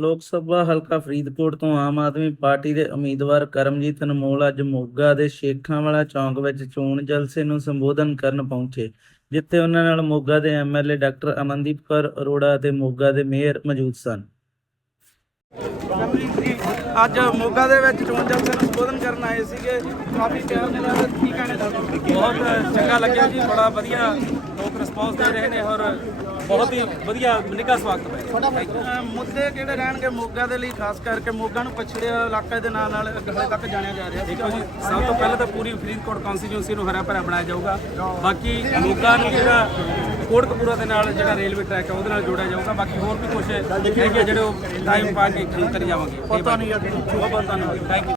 ਲੋਕ ਸਭਾ ਹਲਕਾ ਫਰੀਦਕੋਟ ਤੋਂ ਆਮ ਆਦਮੀ ਪਾਰਟੀ ਦੇ ਉਮੀਦਵਾਰ ਕਰਮਜੀਤ ਅਨਮੋਲ ਅੱਜ ਮੋਗਾ ਦੇ ਸ਼ੇਖਾਂਵਾਲਾ ਚੌਂਕ ਵਿੱਚ ਚੋਣ ਜਲਸੇ ਨੂੰ ਸੰਬੋਧਨ ਕਰਨ ਪਹੁੰਚੇ, ਜਿੱਥੇ ਉਹਨਾਂ ਨਾਲ ਮੋਗਾ ਦੇ ਐਮਐਲਏ ਡਾਕਟਰ ਅਮਨਦੀਪ ਕੌਰ ਅਰੋੜਾ ਅਤੇ ਮੋਗਾ ਦੇ ਮੇਅਰ ਮੌਜੂਦ ਸਨ। ਅੱਜ ਮੋਗਾ ਦੇ ਵਿੱਚ ਚੋਣ ਜਲਸੇ ਨੂੰ ਸੰਬੋਧਨ ਕਰਨ ਆਏ ਸੀਗੇ। ਕਾਫੀ ਪਿਆਰ ਦੇ ਨਾਲ ਕੀ ਕਹਿਣਾ ਚਾਹੁੰਦੇ ਬਹੁਤ ਚੰਗਾ ਲੱਗਿਆ ਜੀ ਬੜਾ ਵਧੀਆ ਲੋਕ ਰਿਸਪੌਂਸ ਦੇ ਰਹੇ ਨੇ ਔਰ ਬਹੁਤ ਹੀ ਵਧੀਆ ਨਿੱਘਾ ਸਵਾਗਤ ਹੈ। ਮੁੱਦੇ ਕਿਹੜੇ ਰਹਿਣਗੇ ਮੋਗਾ ਦੇ ਲਈ ਖਾਸ ਕਰਕੇ ਮੋਗਾ ਨੂੰ ਪਛੜਿਆ ਇਲਾਕੇ ਦੇ ਨਾਂ ਨਾਲ ਅੱਗੇ ਤੱਕ ਜਾਣਿਆ ਜਾ ਰਿਹਾ ਦੇਖੋ ਜੀ ਸਭ ਤੋਂ ਪਹਿਲਾਂ ਤਾਂ ਪੂਰੀ ਫਰੀਦਕੋਟ ਕਨਸਟੀਟਿਊਂਸੀ ਨੂੰ ਹਰਾ ਭਰਾ ਬਣਾਇਆ ਜਾਊਗਾ। ਬਾਕੀ ਮੋਗਾ ਨੂੰ ਜਿਹੜਾ ਕੋਟਕਪੂਰਾ ਦੇ ਨਾਲ ਜਿਹੜਾ ਰੇਲਵੇ ਟਰੈਕ ਹੈ ਉਹਦੇ ਨਾਲ ਜੋੜਿਆ ਜਾਊਗਾ। ਬਾਕੀ ਹੋਰ ਵੀ ਕੁਝ ਹੈਗੇ ਜਿਹੜੇ ਉਹ ਟਾਈਮ ਪਾ ਕੇ ਕਰੀ ਜਾਵਾਂਗੇ। ਪਤਾ ਨਹੀਂ ਬਹੁਤ ਬਹੁਤ ਧੰਨਵਾਦ। ਥੈਂਕ ਯੂ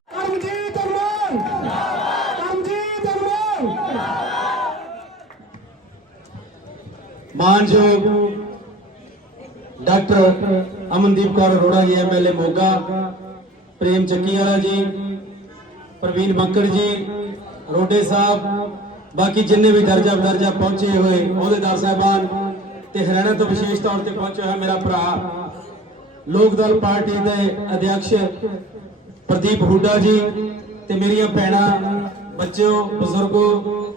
ਮਾਨਯੋਗ ਡਾਕਟਰ ਅਮਨਦੀਪ ਕੌਰ ਅਰੋੜਾ ਜੀ ਐਮਐਲਏ ਮੋਗਾ ਪ੍ਰੇਮ ਚੱਕੀ ਵਾਲਾ ਜੀ ਪ੍ਰਵੀਨ ਬੰਕੜ ਜੀ ਰੋਡੇ ਸਾਹਿਬ ਬਾਕੀ ਜਿੰਨੇ ਵੀ ਦਰਜਾ ਦਰਜਾ ਪਹੁੰਚੇ ਹੋਏ, ਅਹੁਦੇਦਾਰ ਸਾਹਿਬਾਨ ਤੇ ਹਰਿਆਣਾ ਤੋਂ ਵਿਸ਼ੇਸ਼ ਤੌਰ ਤੇ ਪਹੁੰਚਿਆ ਹੋਇਆ ਮੇਰਾ ਭਰਾ ਲੋਕ ਦਲ ਪਾਰਟੀ ਦੇ ਅਧਿਕਸ਼ ਪ੍ਰਦੀਪ ਹੁੱਡਾ ਜੀ ਤੇ ਮੇਰੀਆਂ ਭੈਣਾਂ, ਬੱਚਿਓ, ਬਜ਼ੁਰਗੋ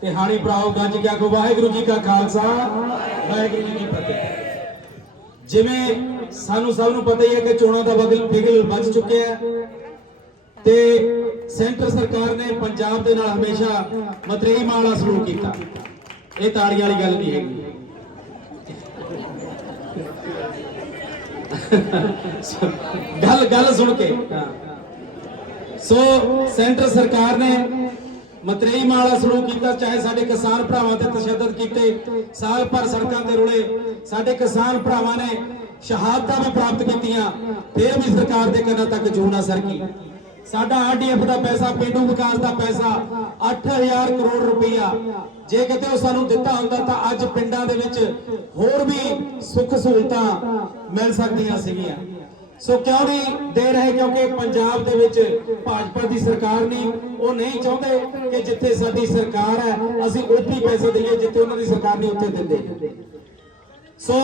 ਤੇ ਹਾਣੀ ਭਰਾਓ, ਗੱਜ ਕੇ ਆਖੋ, ਵਾਹਿਗੁਰੂ ਜੀ ਕਾ ਖਾਲਸਾ, ਵਾਹਿਗੁਰੂ ਜੀ ਕੀ ਫਤਿਹ। ਜਿਵੇਂ ਸਾਨੂੰ ਸਭ ਨੂੰ ਪਤਾ ਹੀ ਹੈ ਕਿ ਚੋਣਾਂ ਦਾ ਬਗਲ ਬਿਗਲ ਵੱਜ ਚੁੱਕਿਆ ਹੈ। ਤੇ ਸੈਂਟਰ ਸਰਕਾਰ ਨੇ ਪੰਜਾਬ ਦੇ ਨਾਲ ਹਮੇਸ਼ਾ ਮਤਰੇਈ ਵਾਲਾ ਸਲੂਕ ਕੀਤਾ। ਇਹ ਤਾੜੀਆਂ ਵਾਲੀ ਗੱਲ ਨਹੀਂ ਹੈਗੀ। ਗੱਲ ਗੱਲ ਸੁਣ ਕੇ। ਸੋ ਸੈਂਟਰ ਸਰਕਾਰ ਨੇ ਮਤਰੇਈ ਵਾਲਾ ਸਲੂਕ ਕੀਤਾ, ਚਾਹੇ ਸਾਡੇ ਕਿਸਾਨ ਭਰਾਵਾਂ ਤੇ ਤਸ਼ੱਦਦ ਕੀਤੇ, ਸਾਲ ਭਰ ਸੜਕਾਂ ਤੇ ਰੁਲੇ, ਸਾਡੇ ਕਿਸਾਨ ਭਰਾਵਾਂ ਨੇ ਸ਼ਹਾਦਤਾਂ ਵੀ ਪ੍ਰਾਪਤ ਕੀਤੀਆਂ, ਫਿਰ ਵੀ ਸਰਕਾਰ ਦੇ ਕੰਨਾਂ ਤੱਕ ਜੂੰ ਨਾ ਸਰਕੀ ਸਾਡਾ ਆਰਡੀਐਫ ਦਾ ਪੈਸਾ, ਪਿੰਡੂ ਵਿਕਾਸ ਦਾ ਪੈਸਾ 8000 ਕਰੋੜ ਰੁਪਇਆ ਜੇ ਕਿਤੇ ਉਹ ਸਾਨੂੰ ਦਿੱਤਾ ਹੁੰਦਾ ਤਾਂ ਅੱਜ ਪਿੰਡਾਂ ਦੇ ਵਿੱਚ ਹੋਰ ਵੀ ਸੁੱਖ ਸਹੂਲਤਾਂ ਮਿਲ ਸਕਦੀਆਂ ਸੀਗੀਆਂ। ਸੋ ਕਿਉਂ ਨਹੀਂ ਦੇ ਰਹੇ? ਕਿਉਂਕਿ ਪੰਜਾਬ ਦੇ ਵਿੱਚ ਭਾਜਪਾ ਦੀ ਸਰਕਾਰ ਨਹੀਂ, ਉਹ ਨਹੀਂ ਚਾਹੁੰਦੇ ਕਿ ਜਿੱਥੇ ਸਾਡੀ ਸਰਕਾਰ ਹੈ, ਅਸੀਂ ਉੱਥੇ ਪੈਸੇ ਦਈਏ, ਜਿੱਥੇ ਉਹਨਾਂ ਦੀ ਸਰਕਾਰ ਨਹੀਂ, ਉੱਥੇ ਦਿੰਦੇ। ਸੋ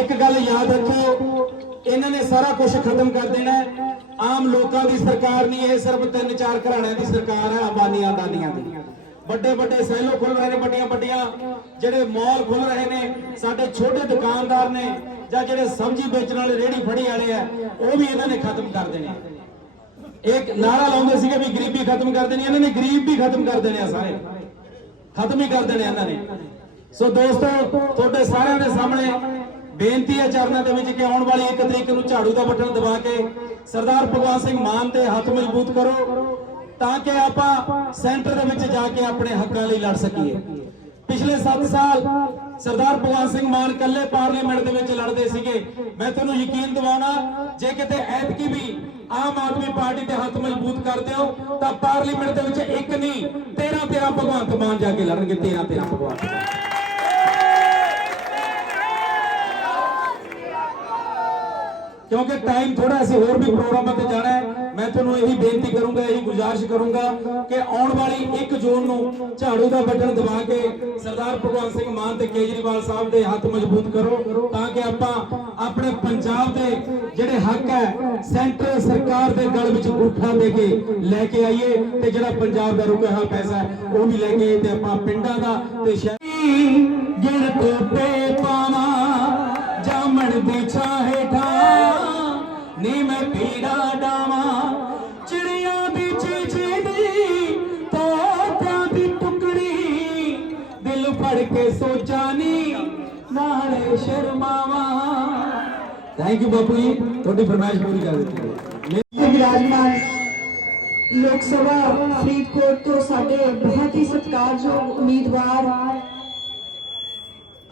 ਇੱਕ ਗੱਲ ਯਾਦ ਰੱਖਿਓ ਇਹਨਾਂ ਨੇ ਸਾਰਾ ਕੁਝ ਖਤਮ ਕਰ ਦੇਣਾ ਆਮ ਲੋਕਾਂ ਦੀ ਸਰਕਾਰ ਨਹੀਂ, ਇਹ ਸਿਰਫ ਤਿੰਨ ਚਾਰ ਘਰਾਣਿਆਂ ਦੀ ਸਰਕਾਰ ਹੈ, ਅੰਬਾਨੀਆਂ ਦਾਨੀਆਂ ਦੀ। ਵੱਡੇ ਵੱਡੇ ਸੈਲੋ ਖੁੱਲ ਰਹੇ ਨੇ, ਵੱਡੀਆਂ ਵੱਡੀਆਂ, ਜਿਹੜੇ ਮਾਲ ਖੁੱਲ ਰਹੇ ਨੇ, ਸਾਡੇ ਛੋਟੇ ਦੁਕਾਨਦਾਰ ਨੇ, ਜਾਂ ਜਿਹੜੇ ਸਬਜ਼ੀ ਵੇਚਣ ਵਾਲੇ, ਰੇਹੜੀ ਫੜੀ ਵਾਲੇ ਆ, ਉਹ ਵੀ ਇਹਨਾਂ ਨੇ ਖਤਮ ਕਰ ਦੇਣੇ ਇੱਕ ਨਾਰਾ ਲਾਉਂਦੇ ਸੀਗੇ ਵੀ ਗਰੀਬੀ ਖਤਮ ਕਰ ਦੇਣੀ, ਇਹਨਾਂ ਨੇ ਗਰੀਬ ਵੀ ਖਤਮ ਕਰ ਦੇਣੇ ਆ ਸਾਰੇ। ਖਤਮ ਹੀ ਕਰ ਦੇਣੇ ਇਹਨਾਂ ਨੇ। ਸੋ ਦੋਸਤੋ, ਤੁਹਾਡੇ ਸਾਰਿਆਂ ਦੇ ਸਾਹਮਣੇ ਬੇਨਤੀ ਹੈ ਚਰਨਾਂ ਦੇ ਵਿੱਚ ਕਿ ਆਉਣ ਵਾਲੀ 1 ਤਰੀਕ ਨੂੰ ਝਾੜੂ ਦਾ ਬਟਨ ਦਬਾ ਕੇ ਸਰਦਾਰ ਭਗਵੰਤ ਸਿੰਘ ਮਾਨ ਤੇ ਹੱਥ ਮਜ਼ਬੂਤ ਕਰੋ ਤਾਂ ਕਿ ਆਪਾਂ ਸੈਂਟਰ ਦੇ ਵਿੱਚ ਜਾ ਕੇ ਆਪਣੇ ਹੱਕਾਂ ਲਈ ਲੜ ਸਕੀਏ। ਪਿਛਲੇ 7 ਸਾਲ ਸਰਦਾਰ ਭਗਵੰਤ ਸਿੰਘ ਮਾਨ ਕੱਲੇ ਪਾਰਲੀਮੈਂਟ ਦੇ ਵਿੱਚ ਲੜਦੇ ਸੀਗੇ। ਮੈਂ ਤੁਹਾਨੂੰ ਯਕੀਨ ਦਿਵਾਉਣਾ, ਜੇ ਕਿਤੇ ਐਤਕੀ ਵੀ ਆਮ ਆਦਮੀ ਪਾਰਟੀ ਦੇ ਹੱਥ ਮਜ਼ਬੂਤ ਕਰ ਦਿਓ ਤਾਂ ਪਾਰਲੀਮੈਂਟ ਦੇ ਵਿੱਚ ਇੱਕ ਨਹੀਂ 13 13 ਭਗਵੰਤ ਮਾਨ ਜਾ ਕੇ ਲੜਨਗੇ 13 13 ਭਗਵੰਤ ਕਿਉਂਕਿ ਟਾਈਮ ਥੋੜਾ ਅਸੀਂ ਹੋਰ ਵੀ ਪ੍ਰੋਗਰਾਮਾਂ ਤੇ ਜਾਣਾ ਹੈ। ਮੈਂ ਤੁਹਾਨੂੰ ਇਹੀ ਬੇਨਤੀ ਕਰੂੰਗਾ, ਇਹੀ ਗੁਜ਼ਾਰਿਸ਼ ਕਰੂੰਗਾ ਕਿ ਆਉਣ ਵਾਲੀ 1 ਜੂਨ ਨੂੰ ਝਾੜੂ ਦਾ ਬਟਨ ਦਬਾ ਕੇ ਸਰਦਾਰ ਭਗਵੰਤ ਸਿੰਘ ਮਾਨ ਤੇ ਕੇਜਰੀਵਾਲ ਸਾਹਿਬ ਦੇ ਹੱਥ ਮਜ਼ਬੂਤ ਕਰੋ, ਤਾਂ ਕਿ ਆਪਾਂ ਆਪਣੇ ਪੰਜਾਬ ਦੇ ਜਿਹੜੇ ਹੱਕ ਹੈ, ਸੈਂਟਰ ਸਰਕਾਰ ਦੇ ਗਲ ਵਿੱਚ ਗੁੱਠਾ ਦੇ ਕੇ ਲੈ ਕੇ ਆਈਏ ਤੇ ਜਿਹੜਾ ਪੰਜਾਬ ਦਾ ਰੁਕਿਆ ਹੋਇਆ ਪੈਸਾ ਉਹ ਵੀ ਲੈ ਕੇ ਤੇ ਆਪਾਂ ਪਿੰਡਾਂ ਦਾ ਤੇ ਸ਼ਹਿਰ ਗਿਣਤ ਤੇ ਨੀ ਮੈਂ ਪੀੜਾ ਡਾਵਾਂ ਚਿੜੀਆਂ ਦੀ ਚੀਚੀ ਦੀ ਤੋਤਿਆਂ ਦੀ ਟੁਕੜੀ ਦਿਲ ਫੜ ਕੇ ਸੋਚਾਂ ਨੀ ਨਾਲੇ ਸ਼ਰਮਾਵਾਂ ਥੈਂਕ ਯੂ ਬਾਪੂ ਜੀ ਤੁਹਾਡੀ ਫਰਮਾਇਸ਼ ਪੂਰੀ ਕਰ ਦਿੱਤੀ ਹੈ ਵਿਰਾਜਮਾਨ ਲੋਕ ਸਭਾ ਫਰੀਦਕੋਟ ਤੋਂ ਸਾਡੇ ਬਹੁਤ ਹੀ ਸਤਿਕਾਰਯੋਗ ਉਮੀਦਵਾਰ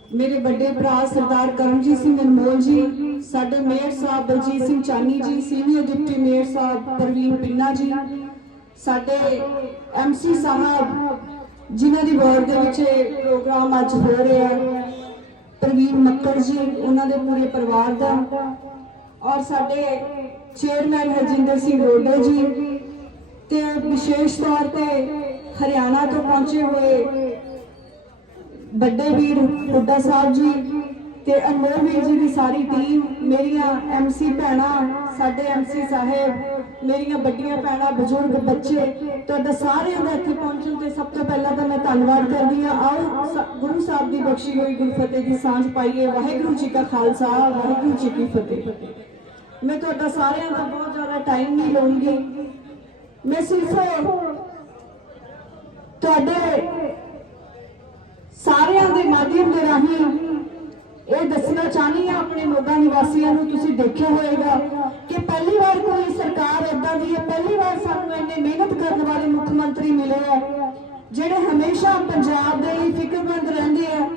ਮੇਰੇ ਵੱਡੇ ਭਰਾ ਸਰਦਾਰ ਕਰਮਜੀਤ ਸਿੰਘ ਅਨਮੋਲ ਜੀ, ਸਾਡੇ ਮੇਅਰ ਸਾਹਿਬ Baljit Singh Chani ji, senior deputy mayor ਸਾਹਿਬ ਪ੍ਰਵੀਨ ਪਿੰਨਾ ਜੀ, ਸਾਡੇ ਐਮਸੀ ਸਾਹਿਬ, ਜਿਨ੍ਹਾਂ ਦੀ ਵਾਰਡ ਦੇ ਵਿੱਚ ਇਹ ਪ੍ਰੋਗਰਾਮ ਅੱਜ ਹੋ ਰਿਹਾ ਪ੍ਰਵੀਨ ਮੱਕੜ ਜੀ, ਉਹਨਾਂ ਦੇ ਪੂਰੇ ਪਰਿਵਾਰ ਦਾ, ਔਰ ਸਾਡੇ ਚੇਅਰਮੈਨ ਹਰਜਿੰਦਰ ਸਿੰਘ ਰੋਡਾ ਜੀ, ਤੇ ਵਿਸ਼ੇਸ਼ ਤੌਰ ਤੇ ਹਰਿਆਣਾ ਤੋਂ ਪਹੁੰਚੇ ਹੋਏ ਵੱਡੇ ਵੀਰ ਹੁੱਡਾ ਸਾਹਿਬ ਜੀ ਤੇ ਅਨਮੋਲ ਵੀਰ ਜੀ ਦੀ ਸਾਰੀ ਟੀਮ ਮੇਰੀਆਂ ਐਮਸੀ ਭੈਣਾਂ, ਸਾਡੇ ਐਮਸੀ ਸਾਹਿਬ, ਮੇਰੀਆਂ ਵੱਡੀਆਂ ਭੈਣਾਂ, ਬਜ਼ੁਰਗ ਬੱਚੇ, ਤੁਹਾਡਾ ਸਾਰਿਆਂ ਦਾ ਇੱਥੇ ਪਹੁੰਚਣ ਤੇ ਸਭ ਤੋਂ ਪਹਿਲਾਂ ਤਾਂ ਮੈਂ ਧੰਨਵਾਦ ਕਰਦੀ ਹਾਂ। ਆਓ ਗੁਰੂ ਸਾਹਿਬ ਦੀ ਬਖਸ਼ੀ ਹੋਈ ਗੁਰਫਤਿਹ ਦੀ ਸਾਂਝ ਪਾਈਏ। ਵਾਹਿਗੁਰੂ ਜੀ ਕਾ ਖਾਲਸਾ, ਵਾਹਿਗੁਰੂ ਜੀ ਕੀ ਫਤਿਹ। ਮੈਂ ਤੁਹਾਡਾ ਸਾਰਿਆਂ ਦਾ ਬਹੁਤ ਜ਼ਿਆਦਾ ਟਾਈਮ ਨਹੀਂ ਲਵਾਂਗੀ ਮੈਂ ਸਿਰਫ ਤੁਹਾਡੇ ਸਾਰਿਆਂ ਦੇ ਮਾਧਿਅਮ ਦੇ ਰਾਹੀਂ ਇਹ ਦੱਸਣਾ ਚਾਹਨੀ ਆ ਆਪਣੇ ਮੋਗਾ ਨਿਵਾਸੀਆਂ ਨੂੰ, ਤੁਸੀਂ ਦੇਖਿਆ ਹੋਵੇਗਾ ਕਿ ਪਹਿਲੀ ਵਾਰ ਕੋਈ ਸਰਕਾਰ ਏਦਾਂ ਦੀ ਹੈ, ਪਹਿਲੀ ਵਾਰ ਸਾਨੂੰ ਇੰਨੇ ਮਿਹਨਤ ਕਰਨ ਵਾਲੇ ਮੁੱਖ ਮੰਤਰੀ ਮਿਲੇ ਆ, ਜਿਹੜੇ ਹਮੇਸ਼ਾ ਪੰਜਾਬ ਦੇ ਲਈ ਫਿਕਰਮੰਦ ਰਹਿੰਦੇ ਆ।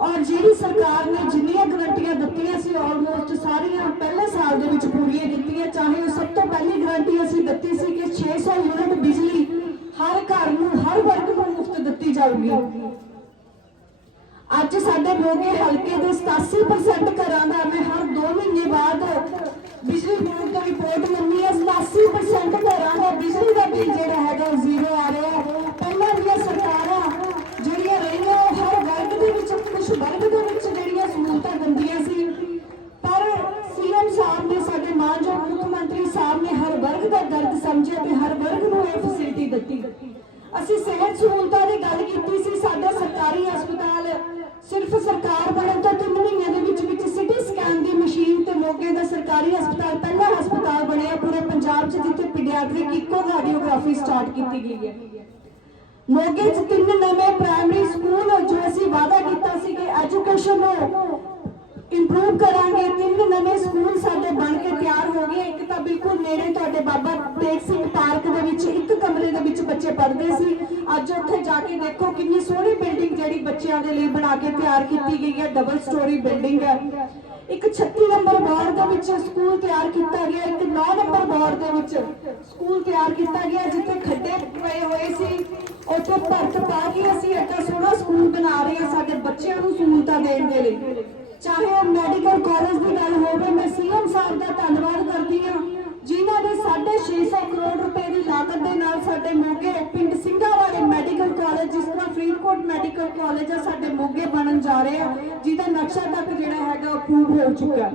ਔਰ ਜਿਹੜੀ ਸਰਕਾਰ ਨੇ ਜਿੰਨੀਆਂ ਗਰੰਟੀਆਂ ਦਿੱਤੀਆਂ ਸੀ ਆਲਮੋਸਟ ਸਾਰੀਆਂ ਪਹਿਲੇ ਸਾਲ ਦੇ ਵਿੱਚ ਪੂਰੀਆਂ ਦਿੱਤੀਆਂ ਚਾਹੇ ਉਹ ਸਭ ਤੋਂ ਪਹਿਲੀ ਗਰੰਟੀ ਅਸੀਂ ਦਿੱਤੀ ਸੀ ਕਿ 600 ਯੂਨਿਟ ਬਿਜਲੀ ਹਰ ਘਰ ਨੂੰ, ਹਰ ਵਰਗ ਨੂੰ ਮੁਫਤ ਦਿੱਤੀ ਜਾਊਗੀ। ਅੱਜ ਸਾਡੇ ਮੋਗੇ ਹਲਕੇ ਦੇ 87% ਘਰਾਂ ਦਾ ਮੈਂ ਹਰ 2 ਮਹੀਨੇ ਬਾਅਦ ਬਿਜਲੀ ਬੋਰਡ ਤੋਂ ਰਿਪੋਰਟ ਮੰਨੀ ਹੈ। 87% ਘਰਾਂ ਦਾ ਬਿਜਲੀ ਦਾ ਬਿੱਲ ਜਿਹੜਾ ਹੈਗਾ ਉਹ ਜ਼ੀਰੋ ਆ ਰਿਹਾ ਹੈ। ਪਹਿਲਾਂ ਦੀਆਂ ਸਰਕਾਰਾਂ ਜਿਹੜੀਆਂ ਰਹੀਆਂ, ਉਹ ਹਰ ਵਰਗ ਦੇ ਵਿੱਚ ਕੁਝ ਵਰਗ ਦੇ ਸਰਕਾਰੀ ਹਸਪਤਾਲ, ਪਹਿਲਾ ਹਸਪਤਾਲ ਬਣਿਆ ਪੂਰੇ ਪੰਜਾਬ 'ਚ, ਜਿੱਥੇ ਪੀਡੀਆਟ੍ਰਿਕ ਇਕੋ ਕਾਰਡੀਓਗ੍ਰਾਫੀ ਸਟਾਰਟ ਕੀਤੀ ਗਈ ਹੈ। ਮੋਗੇ 'ਚ ਤਿੰਨ ਨਵੇਂ ਪ੍ਰਾਇਮਰੀ ਸਕੂਲ ਜੋ ਅਸੀਂ ਵਾਅਦਾ ਕੀਤਾ ਸੀ ਕਿ ਐਜੂਕੇਸ਼ਨ ਨੂੰ ਇੰਪਰੂਵ ਕਰਾਂਗੇ, ਤਿੰਨ ਨਵੇਂ ਸਕੂਲ ਸਾਡੇ ਬਣ ਕੇ ਤਿਆਰ ਹੋ ਗਏ। ਇੱਕ ਤਾਂ ਬਿਲਕੁਲ ਨੇੜੇ ਤੁਹਾਡੇ ਬਾਬਾ ਤੇਗ ਸਿੰਘ ਪਾਰਕ ਦੇ ਵਿੱਚ, ਇੱਕ ਕਮਰੇ ਦੇ ਵਿੱਚ ਬੱਚੇ ਪੜ੍ਹਦੇ ਸੀ। ਅੱਜ ਉੱਥੇ ਜਾ ਕੇ ਦੇਖੋ ਕਿੰਨੀ ਸੋਹਣੀ ਬਿਲਡਿੰਗ ਜਿਹੜੀ ਬੱਚਿਆਂ ਦੇ ਲਈ ਬਣਾ ਕੇ ਤਿਆਰ ਕੀਤੀ ਗਈ ਹੈ ਡਬਲ ਸਟੋਰੀ ਬਿਲਡਿੰਗ ਹੈ। ਇੱਕ 36 ਨੰਬਰ ਵਾਰਡ ਦੇ ਵਿੱਚ ਸਕੂਲ ਤਿਆਰ ਕੀਤਾ ਗਿਆ, ਇੱਕ 9 ਨੰਬਰ ਵਾਰਡ ਦੇ ਵਿੱਚ ਸਕੂਲ ਤਿਆਰ ਕੀਤਾ ਗਿਆ, ਜਿੱਥੇ ਖੱਡੇ ਪਏ ਹੋਏ ਸੀ। ਉੱਥੇ ਭਰਤ ਪਾ ਕੇ ਅਸੀਂ ਇੱਕ ਸੋਹਣਾ ਸਕੂਲ ਬਣਾ ਰਹੇ ਹਾਂ, ਸਾਡੇ ਬੱਚਿਆਂ ਨੂੰ ਸਹੂਲਤਾਂ ਦੇਣ ਦੇ ਲਈ। ਚਾਹੇ ਉਹ ਮੈਡੀਕਲ ਕਾਲਜ ਦੀ ਗੱਲ ਹੋਵੇ, ਮੈਂ ਸੀਐਮ ਸਾਹਿਬ ਦਾ ਧੰਨਵਾਦ ਕਰਦੀ ਹਾਂ, ਜਿਨ੍ਹਾਂ ਦੇ 650 ਕਰੋੜ ਰੁਪਏ ਦੀ ਲਾਗਤ ਦੇ ਨਾਲ ਸਾਡੇ ਮੋਗੇ ਪਿੰਡ ਜਿਸ ਤਰ੍ਹਾਂ ਫਰੀਦਕੋਟ ਮੈਡੀਕਲ ਕਾਲਜ ਆ, ਸਾਡੇ ਮੋਗੇ ਬਣਨ ਜਾ ਰਹੇ ਆ, ਜਿਹਦਾ ਨਕਸ਼ਾ ਤੱਕ ਜਿਹੜਾ ਹੈਗਾ ਅਪਰੂਵ ਹੋ ਚੁੱਕਾ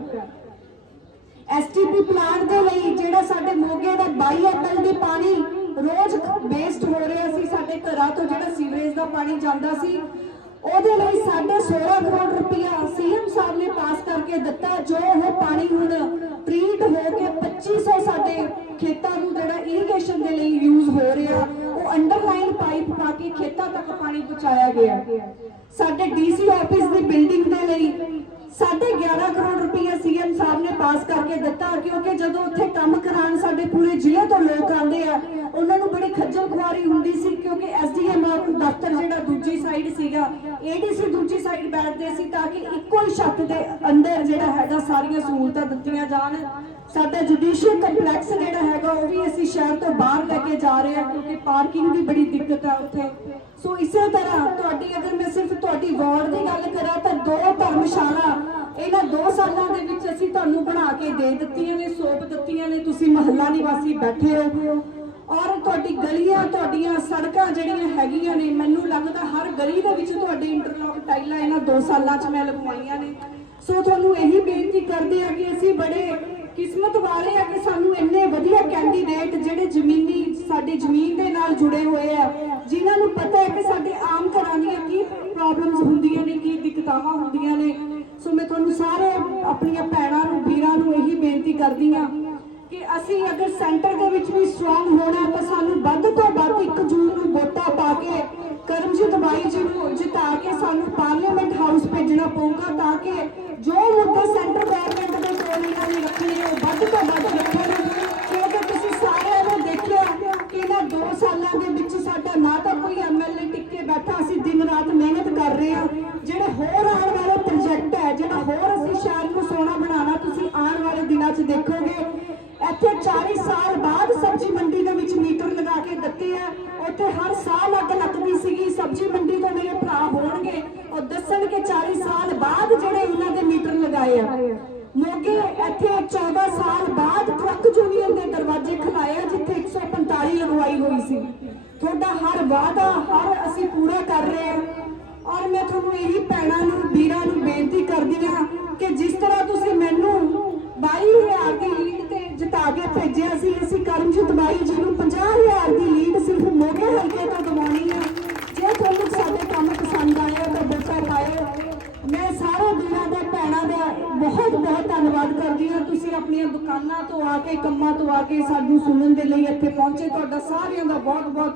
ਐਸਟੀਪੀ ਪਲਾਂਟ ਦੇ ਲਈ ਜਿਹੜਾ ਸਾਡੇ ਮੋਗੇ ਦਾ 22 ਐਮਐਲ ਦੀ ਪਾਣੀ ਰੋਜ਼ ਵੇਸਟ ਹੋ ਰਿਹਾ ਸੀ, ਸਾਡੇ ਘਰਾਂ ਤੋਂ ਜਿਹੜਾ ਸੀਵਰੇਜ ਦਾ ਪਾਣੀ ਜਾਂਦਾ ਸੀ, ਉਹਦੇ ਲਈ ਸਾਡੇ 16 ਕਰੋੜ ਰੁਪਇਆ ਸੀਐਮ ਸਾਹਿਬ ਨੇ ਪਾਸ ਕਰਕੇ ਦਿੱਤਾ, ਜੋ ਉਹ ਪਾਣੀ ਹੁਣ ਟ੍ਰੀਟ ਹੋ ਕੇ 2500 ਸਾਡੇ ਖੇਤਾਂ ਨੂੰ ਜਿਹੜਾ ਇਰੀਗੇਸ਼ਨ ਦੇ ਲਈ ਯੂਜ਼ ਹੋ ਰਿਹਾ। ਉਹ ਅੰਡਰਲਾਈਨ ਪਾਈਪ ਪਾ ਕੇ ਖੇਤਾਂ ਤੱਕ ਪਾਣੀ ਪਹੁੰਚਾਇਆ ਗਿਆ। ਸਾਡੇ ਡੀਸੀ ਆਫਿਸ ਦੀ ਬਿਲਡਿੰਗ ਦੇ ਲਈ ਸਾਢੇ 11 ਕਰੋੜ ਰੁਪਇਆ ਸੀਐਮ ਸਾਹਿਬ ਨੇ ਪਾਸ ਕਰਕੇ ਦਿੱਤਾ, ਕਿਉਂਕਿ ਜਦੋਂ ਉੱਥੇ ਕੰਮ ਕਰਾਉਣ ਸਾਡੇ ਪੂਰੇ ਜ਼ਿਲ੍ਹੇ ਤੋਂ ਲੋਕ ਆਉਂਦੇ ਆ, ਉਹਨਾਂ ਨੂੰ ਬੜੀ ਖੱਜਲ ਖੁਆਰੀ ਹੁੰਦੀ ਸੀ, ਕਿਉਂਕਿ ਐਸਡੀਐਮ ਦਫ਼ਤਰ ਜਿਹੜਾ ਦੂਜੀ ਸਾਈਡ ਸੀਗਾ ਏਡੀਸੀ ਦੂਜੀ ਸਾਈਡ ਬੈਠਦੇ ਸੀ ਤਾਂ ਕਿ ਇੱਕੋ ਹੀ ਛੱਤ ਦੇ ਅੰਦਰ ਜਿਹੜਾ ਹੈਗਾ ਸਾਰੀਆਂ ਸਹੂਲਤਾਂ ਦਿੱਤੀਆਂ ਜਾਣ। ਸਾਡਾ ਜੁਡੀਸ਼ੀਅਲ ਕੰਪਲੈਕਸ ਜਿਹੜਾ ਹੈਗਾ, ਉਹ ਵੀ ਅਸੀਂ ਸ਼ਹਿਰ ਤੋਂ ਬਾਹਰ ਲੈ ਕੇ ਜਾ ਰਹੇ ਹਾਂ, ਕਿਉਂਕਿ ਪਾਰਕਿੰਗ ਦੀ ਬੜੀ ਦਿੱਕਤ ਆ ਉੱਥੇ। ਸੋ ਇਸੇ ਤਰ੍ਹਾਂ ਤੁਹਾਡੀ, ਅਗਰ ਮੈਂ ਸਿਰਫ ਤੁਹਾਡੀ ਵਾਰਡ ਦੀ ਗੱਲ ਕਰਾਂ, ਤਾਂ ਦੋ ਧਰਮਸ਼ਾਲਾ ਇਹਨਾਂ ਦੋ ਸਾਲਾਂ ਦੇ ਵਿੱਚ ਅਸੀਂ ਤੁਹਾਨੂੰ ਬਣਾ ਕੇ ਦੇ ਦਿੱਤੀਆਂ ਨੇ, ਸੌਂਪ ਦਿੱਤੀਆਂ ਨੇ, ਤੁਸੀਂ ਮਹੱਲਾ ਨਿਵਾਸੀ ਬੈਠੇ ਹੋ। ਔਰ ਤੁਹਾਡੀ ਗਲੀਆਂ, ਤੁਹਾਡੀਆਂ ਸੜਕਾਂ ਜਿਹੜੀਆਂ ਹੈਗੀਆਂ ਨੇ, ਮੈਨੂੰ ਲੱਗਦਾ ਹਰ ਗਲੀ ਦੇ ਵਿੱਚ ਤੁਹਾਡੇ ਇੰਟਰਲੌਕ ਟਾਈਲਾਂ ਇਹਨਾਂ 2 ਸਾਲਾਂ 'ਚ ਮੈਂ ਲਗਵਾਈਆਂ ਨੇ। ਸੋ ਤੁਹਾਨੂੰ ਇਹੀ ਬੇਨਤੀ ਕਰਦੇ ਆ ਕਿ ਅਸੀਂ ਬੜੇ ਕਿਸਮਤ ਵਾਲੇ ਆ ਕਿ ਸਾਨੂੰ ਇੰਨੇ ਵਧੀਆ ਕੈਂਡੀਡੇਟ ਜਿਹੜੇ ਜ਼ਮੀਨੀ, ਸਾਡੀ ਜ਼ਮੀਨ ਦੇ ਨਾਲ ਜੁੜੇ ਹੋਏ ਆ, ਜਿਨ੍ਹਾਂ ਨੂੰ ਪਤਾ ਹੈ ਕਿ ਸਾਡੇ ਆਮ ਘਰਾਂ ਦੀਆਂ ਕੀ ਪ੍ਰੋਬਲਮਸ ਹੁੰਦੀਆਂ ਨੇ, ਕੀ ਦਿੱਕਤਾਵਾਂ ਹੁੰਦੀਆਂ ਨੇ। ਸੋ ਮੈਂ ਤੁਹਾਨੂੰ ਸਾਰੇ ਆਪਣੀਆਂ ਭੈਣਾਂ ਨੂੰ, ਵੀਰਾਂ ਨੂੰ ਇਹੀ ਬੇਨਤੀ ਕਰਦੀ ਆ ਕਿ ਅਸੀਂ ਅਗਰ ਸੈਂਟਰ ਦੇ ਵਿੱਚ ਵੀ ਸਟਰੋਂਗ ਹੋਣਾ ਤਾਂ ਸਾਨੂੰ ਵੱਧ ਤੋਂ ਵੱਧ 1 ਜੂਨ ਨੂੰ ਵੋਟਾਂ ਪਾ ਕੇ, ਕਰਮਜੀਤ ਬਾਈ ਜੀ ਨੂੰ ਜਿਤਾ ਕੇ ਸਾਨੂੰ ਪਾਰਲੀਮੈਂਟ ਹਾਊਸ ਭੇਜਣਾ ਪਊਗਾ ਤਾਂ ਕਿ ਜੋ ਮੁੱਦੇ ਸੈਂਟਰ ਗਵਰਨਮੈਂਟ ਦੇ ਕੋਲ ਇਹਨਾਂ ਵੱਧ ਤੋਂ ਵੱਧ ਰੱਖਣ। ਕਿਉਂਕਿ ਤੁਸੀਂ ਸਾਰਿਆਂ ਨੇ ਦੇਖਿਆ ਕਿ ਇਹਨਾਂ 2 ਸਾਲਾਂ ਦੇ ਵਿੱਚ ਸਾਡਾ ਨਾ ਤਾਂ ਕੋਈ ਐਮਐਲਏ ਟਿੱਕੇ ਬੈਠਾ, ਅਸੀਂ ਦਿਨ ਰਾਤ ਮਿਹਨਤ ਕਰ ਰਹੇ ਹਾਂ। ਜਿਹੜੇ ਹੋਰ ਆਉਣ ਵਾਲੇ ਪ੍ਰੋਜੈਕਟ ਹੈ, ਜਿਹੜਾ ਹੋਰ ਅਸੀਂ ਸ਼ਹਿਰ ਨੂੰ ਸੋਹਣਾ ਬਣਾਉਣਾ, ਤੁਸੀਂ ਆਉਣ ਵਾਲੇ ਦਿਨਾਂ 'ਚ ਦੇਖੋਗੇ। ਇੱਥੇ 40 ਸਾਲ ਬਾਅਦ ਸਬਜ਼ੀ ਮੰਡੀ ਦੇ ਵਿੱਚ ਮੀਟਰ ਲਗਾ ਕੇ ਦਿੱਤੇ ਆ। ਉੱਥੇ ਹਰ ਸਾਲ ਅੱਗ ਲੱਗਦੀ ਸੀਗੀ, ਸਬਜ਼ੀ ਮੰਡੀ ਤੋਂ ਮੇਰੇ ਭਰਾ ਹੋਣਗੇ। ਉਹ ਦੱਸਣ ਕਿ 40 ਸਾਲ ਬਾਅਦ ਜਿਹੜੇ ਉਹਨਾਂ ਦੇ ਮੀਟਰ ਲਗਾਏ ਆ। 145 ਹੋਈ ਸੀ। ਤੁਹਾਡਾ ਹਰ ਵਾਅਦਾ, ਹਰ ਅਸੀਂ ਪੂਰਾ ਕਰ ਰਹੇ ਹਾਂ। ਔਰ ਮੈਂ ਤੁਹਾਨੂੰ ਇਹੀ ਭੈਣਾਂ ਨੂੰ, ਵੀਰਾਂ ਨੂੰ ਬੇਨਤੀ ਕਰਦੀ ਹਾਂ ਕਿ ਜਿਸ ਤਰ੍ਹਾਂ ਤੁਸੀਂ ਮੈਨੂੰ 22000 ਦੀ ਲੀਡ ਤੇ ਜਿਤਾ ਕੇ ਭੇਜਿਆ ਸੀ, ਅਸੀਂ ਕਰਮਜੀਤ ਬਾਈ ਜੀ ਨੂੰ 50000 ਦੀ ਲੀਡ ਸਿਰਫ ਮੋਗੇ ਹਲਕੇ ਤੋਂ ਦਿਵਾਉਣੀ ਹੈ। ਜੇ ਤੁਹਾਨੂੰ ਸਾਡੇ ਕੰਮ ਪਸੰਦ ਆਇਆ ਤਾਂ ਵੋਟਾਂ ਪਾਇਓ। ਮੈਂ ਸਾਰੇ ਵੀਰਾਂ ਦਾ ਭੈਣਾਂ ਦਾ ਬਹੁਤ ਬਹੁਤ ਧੰਨਵਾਦ ਕਰਦੀ ਹਾਂ। ਤੁਸੀਂ ਆਪਣੀਆਂ ਦੁਕਾਨਾਂ ਤੋਂ ਆ ਕੇ, ਕੰਮਾਂ ਤੋਂ ਆ ਕੇ ਸਾਨੂੰ ਸੁਣਨ ਦੇ ਲਈ ਇੱਥੇ ਪਹੁੰਚੇ। ਤੁਹਾਡਾ ਸਾਰਿਆਂ ਦਾ ਬਹੁਤ ਬਹੁਤ